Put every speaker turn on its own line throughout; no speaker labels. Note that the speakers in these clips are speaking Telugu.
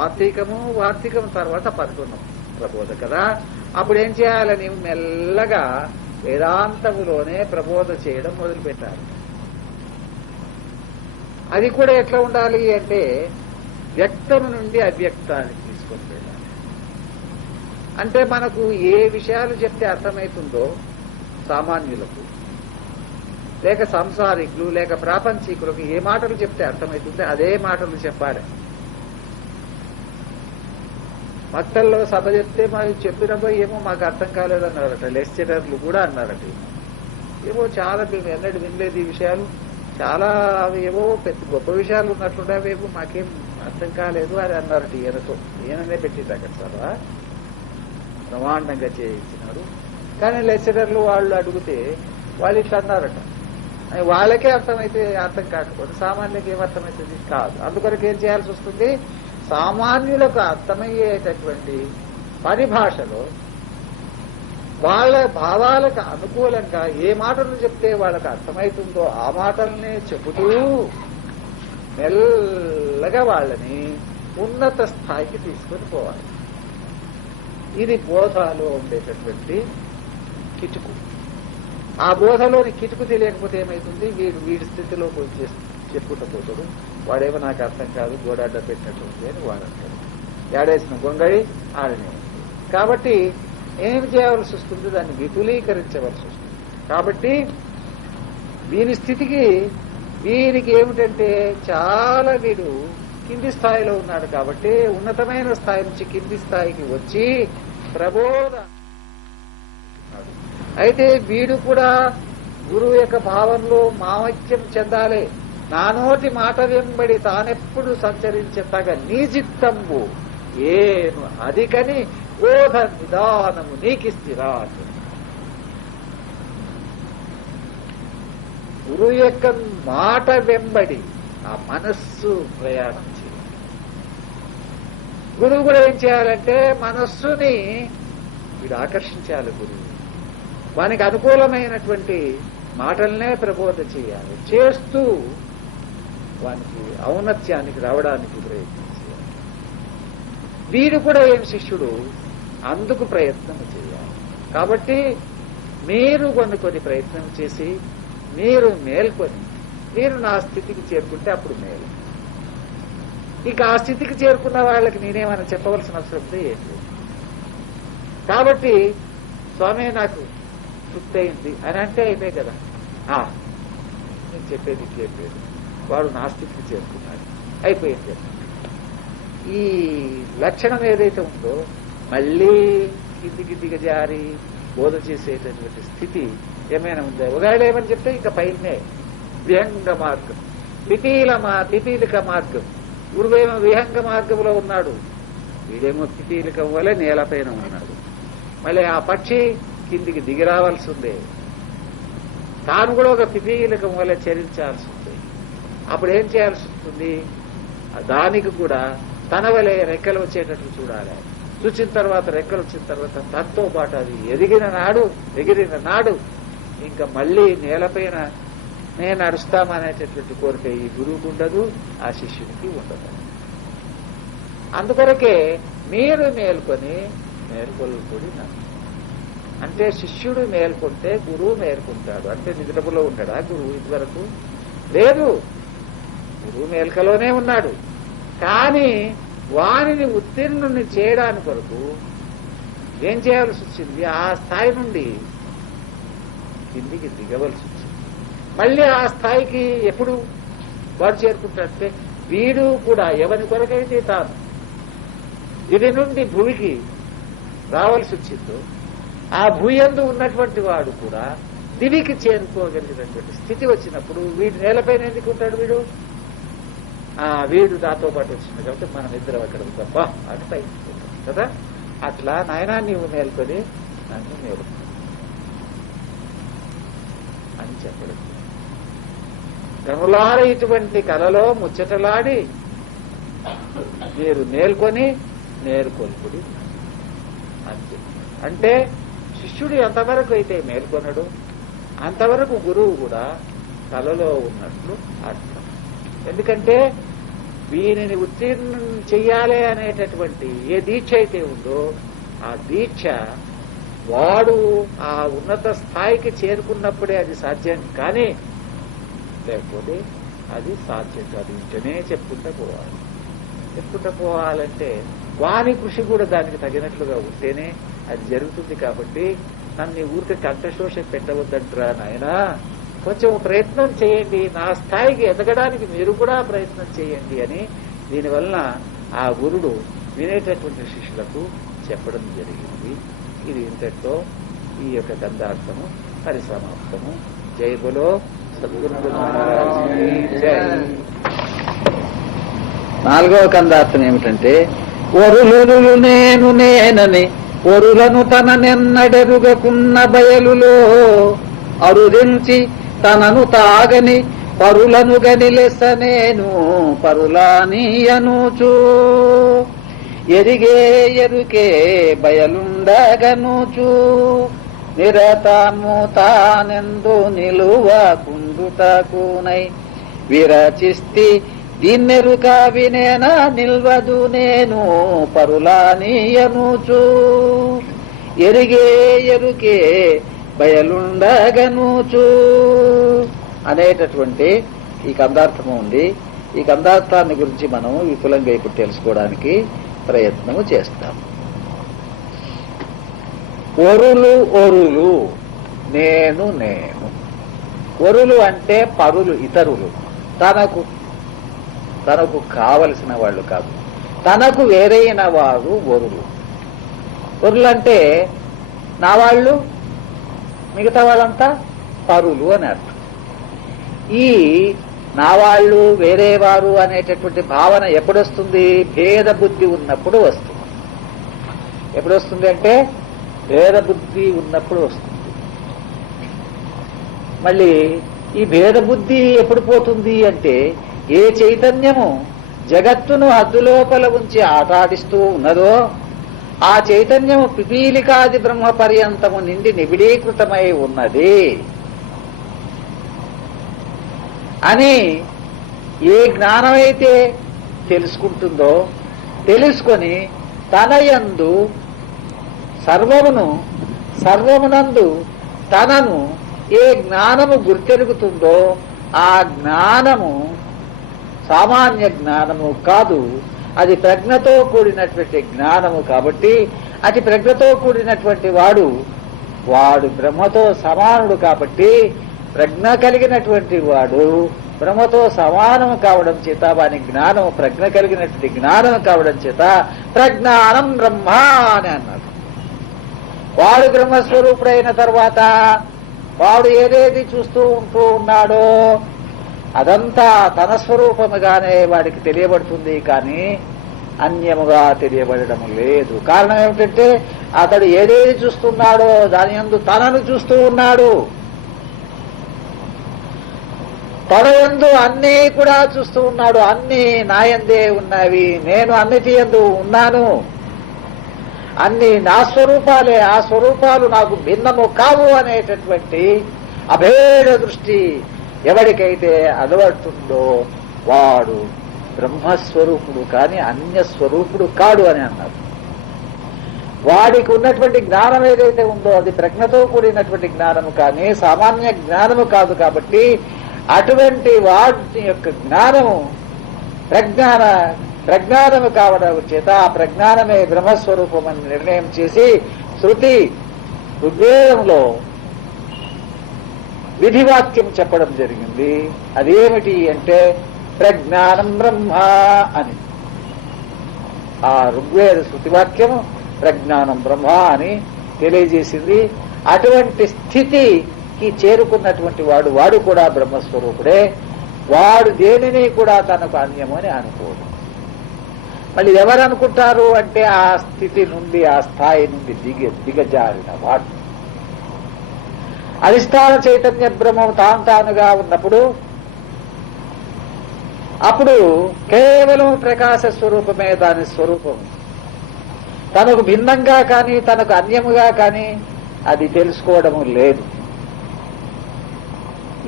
వార్తీకము వార్తీకం తర్వాత పదకొండం ప్రబోధ కదా. అప్పుడు ఏం చేయాలని మెల్లగా వేదాంతములోనే ప్రబోధ చేయడం మొదలుపెట్టాలి. అది కూడా ఎట్లా ఉండాలి అంటే వ్యక్తము నుండి అవ్యక్తానికి తీసుకొని వెళ్ళాలి. అంటే మనకు ఏ విషయాలు చెప్తే అర్థమవుతుందో సామాన్యులకు లేక సంసారికులు లేక ప్రాపంచికులకు ఏ మాటలు చెప్తే అర్థమవుతుందో అదే మాటలు చెప్పాలి. మట్టల్లో సభ చెప్తే మాకు చెప్పినప్పుడు ఏమో మాకు అర్థం కాలేదన్నారట. లెక్చరర్లు కూడా అన్నారట. ఏమో చాలా మేము ఎన్నడూ వినలేదు ఈ విషయాలు. చాలా అవి ఏవో పెద్ద గొప్ప విషయాలు ఉన్నట్లుండే అవేమో మాకేం అర్థం కాలేదు అని అన్నారట ఈయనతో. ఈయననే పెట్టింది అక్కడ సభ. బ్రహ్మాండంగా చేయించినారు. కానీ లెక్చరర్లు వాళ్ళు అడిగితే వాళ్ళు ఇట్లా అన్నారట. వాళ్ళకే అర్థమైతే అర్థం కాకపోతే సామాన్యకి ఏం కాదు. అందుకొరకు ఏం చేయాల్సి వస్తుంది? సామాన్యులకు అర్థమయ్యేటటువంటి పరిభాషలో వాళ్ళ భావాలకు అనుకూలంగా ఏ మాటలు చెప్తే వాళ్ళకి అర్థమవుతుందో ఆ మాటలనే చెబుతూ మెల్లగా వాళ్ళని ఉన్నత స్థాయికి తీసుకొని పోవాలి. ఇది బోధలో ఉండేటటువంటి కిటుకు. ఆ బోధలోని కిటుకు తెలియకపోతే ఏమైతుంది? వీడు వీడి స్థితిలోకి వచ్చేస్తుంది. చెప్పుకుంటూ పోతాడు. వాడేమో నాకు అర్థం కాదు గోడాడ్డ పెట్టినట్టుంది అని వాడు అంటాడు. ఏడేసిన గొంగళి ఆడనే కాబట్టి ఏం చేయవలసి వస్తుంది? దాన్ని విపులీకరించవలసి వస్తుంది. కాబట్టి వీని స్థితికి వీరికి ఏమిటంటే చాలా వీడు కింది స్థాయిలో ఉన్నాడు కాబట్టి ఉన్నతమైన స్థాయి నుంచి కింది స్థాయికి వచ్చి ప్రబోధ అయితే వీడు కూడా గురువు యొక్క భావంలో మామత్యం చెందాలి. నానోటి మాట వెంబడి తానెప్పుడు సంచరించే తగ నీజిత్తంబు ఏను అధికని బోధ నిదానము నీకిస్తిరా గురువు యొక్క మాట వెంబడి ఆ మనస్సు ప్రయాణం చేయాలి. గురువు కూడా ఏం చేయాలంటే మనస్సుని వీడు ఆకర్షించాలి గురువు. వానికి అనుకూలమైనటువంటి మాటలనే ప్రబోధ చేయాలి. చేస్తూ వానికి ఔన్నత్యానికి రావడానికి ప్రయత్నించాలి వీడు కూడా ఏం శిష్యుడు? అందుకు ప్రయత్నం చేయాలి. కాబట్టి మీరు కొన్ని కొన్ని ప్రయత్నం చేసి మీరు మేల్కొని మీరు నా స్థితికి చేరుకుంటే అప్పుడు మేలు. ఇక ఆ స్థితికి చేరుకున్న వాళ్ళకి నేనేమైనా చెప్పవలసిన అవసరం ఏం లేదు. కాబట్టి స్వామి నాకు తృప్తి అయింది. అని అంటే అయిపోయి కదా. ఆ, నేను చెప్పేది చెప్పేది వాడు నా స్థితికి చేరుకున్నాడు అయిపోయింది. ఈ లక్షణం ఏదైతే ఉందో మళ్ళీ కిందికి దిగజారి బోధ చేసేటటువంటి స్థితి ఏమైనా ఉందా? ఒకవేళ ఏమని చెప్తే ఇంకా పైనే. విహంగ మార్గం. పిపీల మా పిపీలిక మార్గం. గురువేమో విహంగ మార్గంలో ఉన్నాడు. వీడేమో పిపీలికం వలె నేలపైన ఉన్నాడు. మళ్ళీ ఆ పక్షి కిందికి దిగిరావాల్సిందే తాను కూడా ఒక పిపీలికం వల్ల చరించాల్సింది. అప్పుడు ఏం చేయాల్సి వస్తుంది? దానికి కూడా తన వలె రెక్కలు వచ్చేటట్లు చూడాలి. చూచిన తర్వాత రెక్కలు వచ్చిన తర్వాత తనతో పాటు అది ఎదిగిన నాడు ఎగిరిన నాడు ఇంకా మళ్ళీ నేలపైన నేను నడుస్తామనేటటువంటి కోరిక ఈ గురువుకు ఉండదు ఆ శిష్యునికి ఉండదు. అందుకొరకే మీరు మేల్కొని మేల్కొల్పుడి అంటే శిష్యుడు మేల్కొంటే గురువు మేల్కొంటాడు. అంటే నిద్రపులో ఉండడా గురువు ఇదివరకు లేదు. మేల్కలోనే ఉన్నాడు. కానీ వాణిని ఉత్తీర్ణుని చేయడానికి కొరకు ఏం చేయవలసి వచ్చింది? ఆ స్థాయి నుండి కిందికి దిగవలసి వచ్చింది. మళ్ళీ ఆ స్థాయికి ఎప్పుడు వాడు చేరుకుంటాడంటే వీడు కూడా ఎవరి కొరకైతే తాను ఇది నుండి భూమికి రావాల్సి వచ్చిందో ఆ భూయందు ఉన్నటువంటి వాడు కూడా దివికి చేరుకోగలిగినటువంటి స్థితి వచ్చినప్పుడు వీడు నేలపైన ఎందుకు ఉంటాడు వీడు? ఆ వీడు నాతో పాటు వచ్చింది కాబట్టి మనం ఇద్దరం అక్కడ తప్ప అని పైకి కదా? అట్లా నాయన నీవు మేల్కొని నన్ను మేలుకో అని చెప్పడం. కనులార ఇటువంటి కలలో ముచ్చటలాడి మీరు మేల్కొని నేర్కొల్పుడి అని అంటే శిష్యుడు ఎంతవరకు అయితే మేల్కొనడు? అంతవరకు గురువు కూడా కలలో ఉన్నట్లు అర్థం. ఎందుకంటే వీరిని ఉత్తీర్ణం చెయ్యాలి అనేటటువంటి ఏ దీక్ష అయితే ఉందో ఆ దీక్ష వాడు ఆ ఉన్నత స్థాయికి చేరుకున్నప్పుడే అది సాధ్యం. కానీ లేకపోతే అది సాధ్యం కాదు. ఇంటనే చెప్పుకుంటూ పోవాలి. చెప్పుకుంటూ పోవాలంటే వాని కృషి కూడా దానికి తగినట్లుగా ఉంటేనే అది జరుగుతుంది కాబట్టి నన్ను ఊరికి కంఠశోష పెట్టవద్దంటరా నాయనా. కొంచెం ప్రయత్నం చేయండి. నా స్థాయికి ఎదగడానికి మీరు కూడా ప్రయత్నం చేయండి అని దీనివల్ల ఆ గురుడు వినేటటువంటి శిష్యులకు చెప్పడం జరిగింది. ఇది ఇంతటితో ఈ యొక్క గంధార్థము పరిసమాప్తము. జై బులో. సద్గురు నాలుగవ కందార్థం ఏమిటంటే ఒరులు నేను నేనని ఒరులను తన నిన్నడెరుగకున్న బయలులో అరుదించి తనను తాగని పరులను గనిలెస నేను పరులానీయనుచు ఎరిగే ఎరుకే బయలుండగనుచు. నిరతము తానెందు నిలువ కుందుటకునై విరచిస్తి దీన్నెరుక వినేనా నిల్వదు నేను పరులానీయనుచు ఎరిగే ఎరుకే బయలుండగనూచు. అనేటటువంటి ఈ కందార్థము ఉంది. ఈ కందార్థాన్ని గురించి మనం విపులంగా ఇప్పుడు తెలుసుకోవడానికి ప్రయత్నము చేస్తాం. ఒరులు ఒరులు నేను నేను. ఒరులు అంటే పరులు ఇతరులు. తనకు తనకు కావలసిన వాళ్ళు కాదు. తనకు వేరైన వారు ఒరులు. ఒరులు అంటే నా వాళ్ళు? మిగతా వాళ్ళంతా పరులు అని అర్థం. ఈ నా వాళ్ళు వేరే వారు అనేటటువంటి భావన ఎప్పుడొస్తుంది? భేద బుద్ధి ఉన్నప్పుడు వస్తుంది. ఎప్పుడు వస్తుంది అంటే భేద బుద్ధి ఉన్నప్పుడు వస్తుంది. మళ్ళీ ఈ భేద బుద్ధి ఎప్పుడు పోతుంది అంటే ఏ చైతన్యము జగత్తును హద్దులోపల ఉంచి ఆటాడిస్తూ ఉన్నదో ఆ చైతన్యము పిపీలికాది బ్రహ్మ పర్యంతము నిండి నిబిడీకృతమై ఉన్నది. అని ఏ జ్ఞానమైతే తెలుసుకుంటుందో తెలుసుకొని తన యందు సర్వమును సర్వమునందు తనను ఏ జ్ఞానము గుర్తెరుగుతుందో ఆ జ్ఞానము సామాన్య జ్ఞానము కాదు. అది ప్రజ్ఞతో కూడినటువంటి జ్ఞానము కాబట్టి అతి ప్రజ్ఞతో కూడినటువంటి వాడు వాడు బ్రహ్మతో సమానుడు కాబట్టి ప్రజ్ఞ కలిగినటువంటి వాడు బ్రహ్మతో సమానం కావడం చేత వాని జ్ఞానం ప్రజ్ఞ కలిగినటువంటి జ్ఞానం కావడం చేత ప్రజ్ఞానం బ్రహ్మ అని అన్నాడు. వాడు బ్రహ్మస్వరూపుడైన తర్వాత వాడు ఏదేది చూస్తూ ఉంటూ ఉన్నాడో అదంతా తన స్వరూపముగానే వాడికి తెలియబడుతుంది కానీ అన్యముగా తెలియబడడం లేదు. కారణం ఏమిటంటే అతడు ఏదేది చూస్తున్నాడో దాని యందు తనను చూస్తూ ఉన్నాడు. తన యందు అన్నీ కూడా చూస్తూ ఉన్నాడు. అన్ని నాయందే ఉన్నవి. నేను అన్నిటి యందు ఉన్నాను. అన్ని నా స్వరూపాలే. ఆ స్వరూపాలు నాకు భిన్నము కావు అనేటటువంటి అభేద దృష్టి ఎవరికైతే అలవడుతుందో వాడు బ్రహ్మస్వరూపుడు కాని అన్య స్వరూపుడు కాడు అని అన్నారు. వాడికి ఉన్నటువంటి జ్ఞానం ఏదైతే ఉందో అది ప్రజ్ఞతో కూడినటువంటి జ్ఞానము కానీ సామాన్య జ్ఞానము కాదు కాబట్టి అటువంటి వాటి యొక్క జ్ఞానము ప్రజ్ఞాన ప్రజ్ఞానము కావడం చేత ఆ ప్రజ్ఞానమే బ్రహ్మస్వరూపం అని నిర్ణయం చేసి శృతి ఋగ్వేదంలో విధివాక్యం చెప్పడం జరిగింది. అదేమిటి అంటే ప్రజ్ఞానం బ్రహ్మ అని. ఆ ఋగ్వేద శృతివాక్యం ప్రజ్ఞానం బ్రహ్మ అని తెలియజేసింది. అటువంటి స్థితికి చేరుకున్నటువంటి వాడు వాడు కూడా బ్రహ్మస్వరూపుడే. వాడు దేనిని కూడా తనకు అన్యము అని అనుకోడు. మళ్ళీ ఎవరు అనుకుంటారు అంటే ఆ స్థితి నుండి ఆ స్థాయి నుండి దిగ దిగజారిన వాడు. అధిష్టాన చైతన్య బ్రహ్మం తాను తానుగా ఉన్నప్పుడు అప్పుడు కేవలం ప్రకాశ స్వరూపమే దాని స్వరూపం తనకు భిన్నంగా కానీ తనకు అన్యముగా కానీ అది తెలుసుకోవడము లేదు.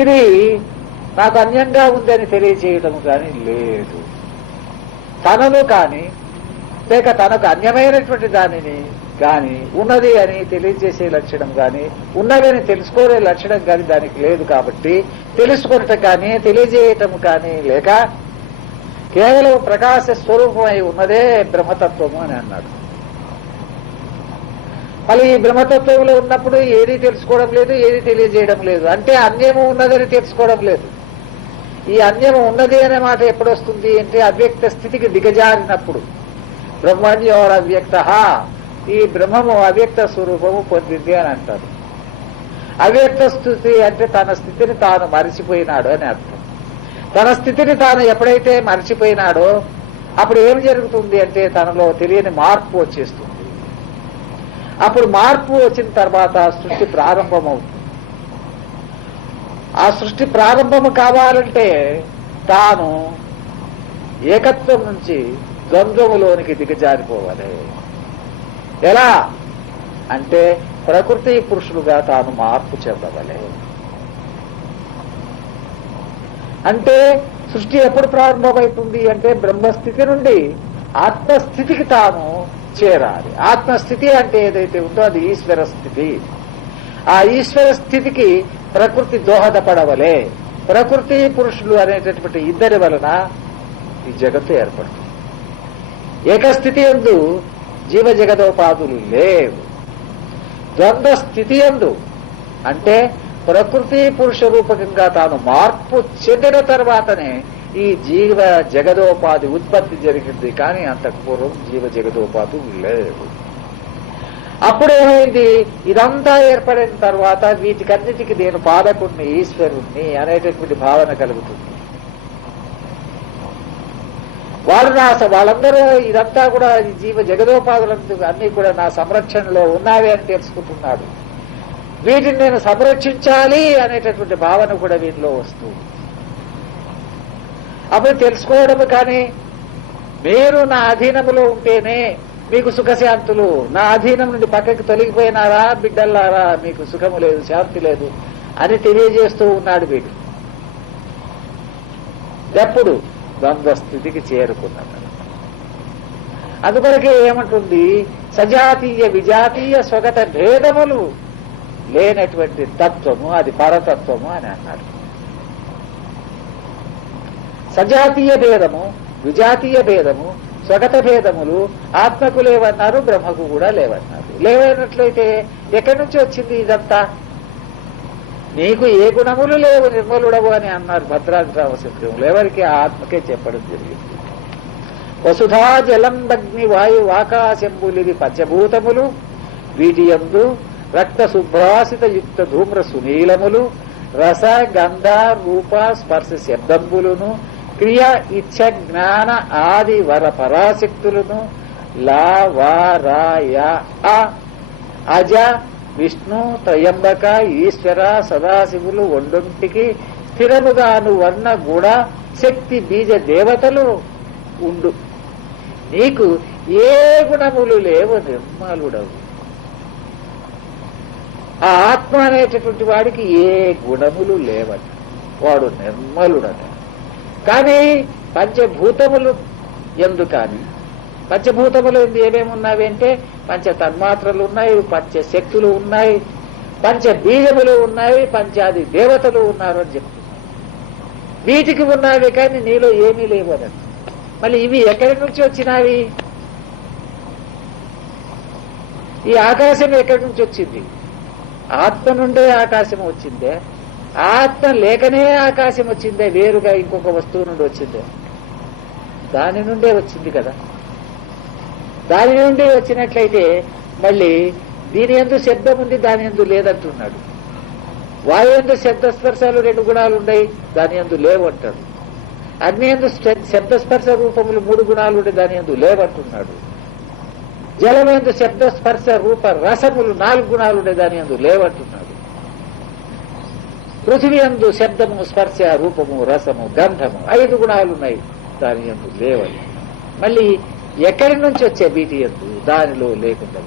ఇది నాకు అన్యంగా ఉందని తెలియచేయటము కానీ లేదు. తనను కానీ లేక తనకు అన్యమైనటువంటి దానిని గాని ఉన్నది అని తెలియజేసే లక్షణం గాని ఉన్నదని తెలుసుకోలే లక్షణం గాని దానికి లేదు కాబట్టి తెలుసుకొనటం కానీ తెలియజేయటం కానీ లేక కేవలం ప్రకాశ స్వరూపమై ఉన్నదే బ్రహ్మతత్వము అని అన్నాడు. మళ్ళీ ఈ బ్రహ్మతత్వంలో ఉన్నప్పుడు ఏది తెలుసుకోవడం లేదు ఏది తెలియజేయడం లేదు. అంటే అన్యము ఉన్నదని తెలుసుకోవడం లేదు. ఈ అన్యము ఉన్నది అనే మాట ఎప్పుడొస్తుంది అంటే అవ్యక్త స్థితికి దిగజారినప్పుడు. బ్రహ్మణ్యోర అవ్యక్త. ఈ బ్రహ్మము అవ్యక్త స్వరూపము పొందింది అని అంటారు. అవ్యక్త స్థితి అంటే తన స్థితిని తాను మరిచిపోయినాడు అని అర్థం. తన స్థితిని తాను ఎప్పుడైతే మరిచిపోయినాడో అప్పుడు ఏం జరుగుతుంది అంటే తనలో తెలియని మార్పు వచ్చేస్తుంది. అప్పుడు మార్పు వచ్చిన తర్వాత సృష్టి ప్రారంభమవుతుంది. ఆ సృష్టి ప్రారంభము కావాలంటే తాను ఏకత్వం నుంచి ద్వంద్వములోనికి దిగజారిపోవాలి. ఎలా? అంటే ప్రకృతి పురుషులుగా తాను మార్పు చెందవలే. అంటే సృష్టి ఎప్పుడు ప్రారంభమవుతుంది అంటే బ్రహ్మస్థితి నుండి ఆత్మస్థితికి తాను చేరాలి. ఆత్మస్థితి అంటే ఏదైతే ఉందో అది ఈశ్వర స్థితి. ఆ ఈశ్వర స్థితికి ప్రకృతి దోహదపడవలే. ప్రకృతి పురుషులు అనేటటువంటి ఇద్దరి వలన ఈ జగత్తు ఏర్పడుతుంది. ఏకస్థితి ఎందు జీవ జగదోపాధులు లేవు. ద్వంద్వ స్థితి ఎందు అంటే ప్రకృతి పురుష రూపకంగా తాను మార్పు చెందిన తర్వాతనే ఈ జీవ జగదోపాధి ఉత్పత్తి జరిగింది. కానీ అంతకు పూర్వం జీవ జగదోపాధి లేవు. అప్పుడేమైంది? ఇదంతా ఏర్పడిన తర్వాత వీటికన్నిటికీ నేను పాలకుడిని ఈశ్వరుణ్ణి అనేటటువంటి భావన కలుగుతుంది. వాళ్ళు నా వాళ్ళందరూ ఇదంతా కూడా ఈ జీవ జగదోపాధులందు అన్ని కూడా నా సంరక్షణలో ఉన్నావే అని తెలుసుకుంటున్నాడు. వీటిని నేను సంరక్షించాలి అనేటటువంటి భావన కూడా వీటిలో వస్తుంది. అప్పుడు తెలుసుకోవడం కానీ మీరు నా అధీనములో ఉంటేనే మీకు సుఖశాంతులు. నా అధీనం నుండి పక్కకి తొలగిపోయినారా బిడ్డల్లారా? మీకు సుఖము లేదు శాంతి లేదు అని తెలియజేస్తూ ఉన్నాడు వీడు. ఎప్పుడు? ద్వంద్వ స్థితికి చేరుకున్నాడు అందుకొరకే ఏమంటుంది? సజాతీయ విజాతీయ స్వగత భేదములు లేనటువంటి తత్వము అది పరతత్వము అని అన్నాడు. సజాతీయ భేదము విజాతీయ భేదము స్వగత భేదములు ఆత్మకు లేవన్నారు బ్రహ్మకు కూడా లేవన్నారు. లేవనట్లయితే ఎక్కడి నుంచి వచ్చింది ఇదంతా? నీకు ఏ గుణములు లేవు నిర్మలుడవు అని అన్నారు భద్రాద్రామ సిద్ధములు ఎవరికి? ఆ ఆత్మకే చెప్పడం జరిగింది. వసుధా జలం అగ్ని వాయు ఆకాశంబులివి పంచభూతములు వీటి ఎందు రక్త శుభ్రాసిత యుక్త ధూమ్ర సునీలములు రస గంధ రూప స్పర్శ శబ్దంబులును క్రియ ఇచ్చ జ్ఞాన ఆది వర పరాశక్తులను లా వా ఆ అజ విష్ణు త్రయంబక ఈశ్వర సదాశివులు ఒండొంటికి స్థిరముగాను వర్ణ గుణ శక్తి బీజ దేవతలు ఉండు. నీకు ఏ గుణములు లేవు నిర్మలుడవు. ఆ ఆత్మ అనేటటువంటి వాడికి ఏ గుణములు లేవట. వాడు నిర్మలుడట. కానీ పంచభూతములు ఎందు కానీ పంచభూతములు ఏమేమి ఉన్నవి అంటే పంచ తన్మాత్రలు ఉన్నాయి పంచ శక్తులు ఉన్నాయి పంచ బీజములు ఉన్నాయి పంచాది దేవతలు ఉన్నారు అని చెప్తున్నారు వీటికి ఉన్నవి కానీ నీలో ఏమీ లేవు అని మళ్ళీ ఇవి ఎక్కడి నుంచి వచ్చినవి? ఈ ఆకాశం ఎక్కడి నుంచి వచ్చింది? ఆత్మ నుండే ఆకాశం వచ్చిందే. ఆత్మ లేకనే ఆకాశం వచ్చిందే వేరుగా ఇంకొక వస్తువు నుండి వచ్చిందే. దాని నుండే వచ్చింది కదా. దాని నుండి వచ్చినట్లయితే మళ్ళీ దీని ఎందు శబ్దం ఉంది దాని ఎందు లేదంటున్నాడు. వాయు ఎందు శబ్దస్పర్శాలు రెండు గుణాలు ఉన్నాయి దాని ఎందు లేవంటాడు. అగ్ని ఎందు శబ్దస్పర్శ రూపములు మూడు గుణాలు ఉండే దాని ఎందు లేవంటున్నాడు. జలం ఎందు శబ్దస్పర్శ రూప రసములు నాలుగు గుణాలు ఉండే దాని ఎందు లేవంటున్నాడు. పృథివీ ఎందు శబ్దము స్పర్శ రూపము రసము గంధము ఐదు గుణాలు ఉన్నాయి దాని ఎందు లేవని మళ్ళీ ఎక్కడి నుంచి వచ్చే వీటి ఎందు? దానిలో లేకుండా.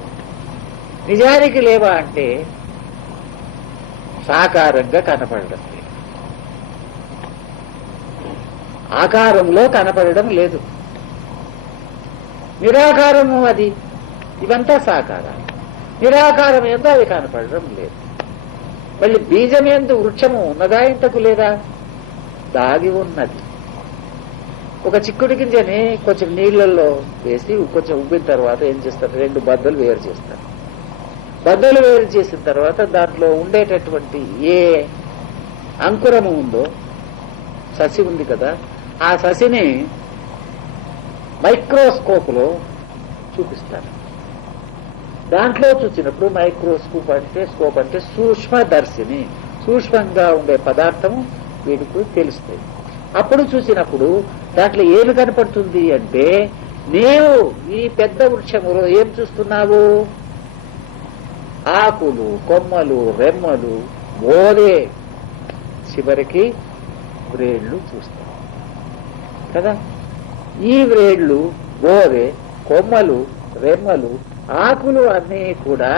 నిజానికి లేవా అంటే సాకారంగా కనపడడం లేదు. ఆకారంలో కనపడడం లేదు. నిరాకారము అది. ఇవంతా సాకారాలు. నిరాకారం ఏందో అవి కనపడడం లేదు. మళ్ళీ బీజం ఎందు వృక్షము ఉన్నదా ఇంతకు లేదా? దాగి ఉన్నది. ఒక చిక్కుడు గింజని కొంచెం నీళ్ళల్లో వేసి కొంచెం ఉబ్బిన తర్వాత ఏం చేస్తారు? రెండు బద్దలు వేరు చేస్తారు. బద్దలు వేరు చేసిన తర్వాత దాంట్లో ఉండేటటువంటి ఏ అంకురము ఉందో ససి ఉంది కదా ఆ ససిని మైక్రోస్కోప్లో చూపిస్తారు. దాంట్లో చూసినప్పుడు మైక్రోస్కోప్ అంటే స్కోప్ అంటే సూక్ష్మదర్శిని. సూక్ష్మంగా ఉండే పదార్థము వీడికి తెలుస్తుంది అప్పుడు చూసినప్పుడు దాంట్లో ఏమి కనపడుతుంది అంటే నీవు ఈ పెద్ద వృక్షములో ఏం చూస్తున్నావు? ఆకులు కొమ్మలు రెమ్మలు మోదే. చివరికి వ్రేళ్ళు చూస్తావు కదా? ఈ వ్రేళ్ళు బోరె కొమ్మలు రెమ్మలు ఆకులు అన్నీ కూడా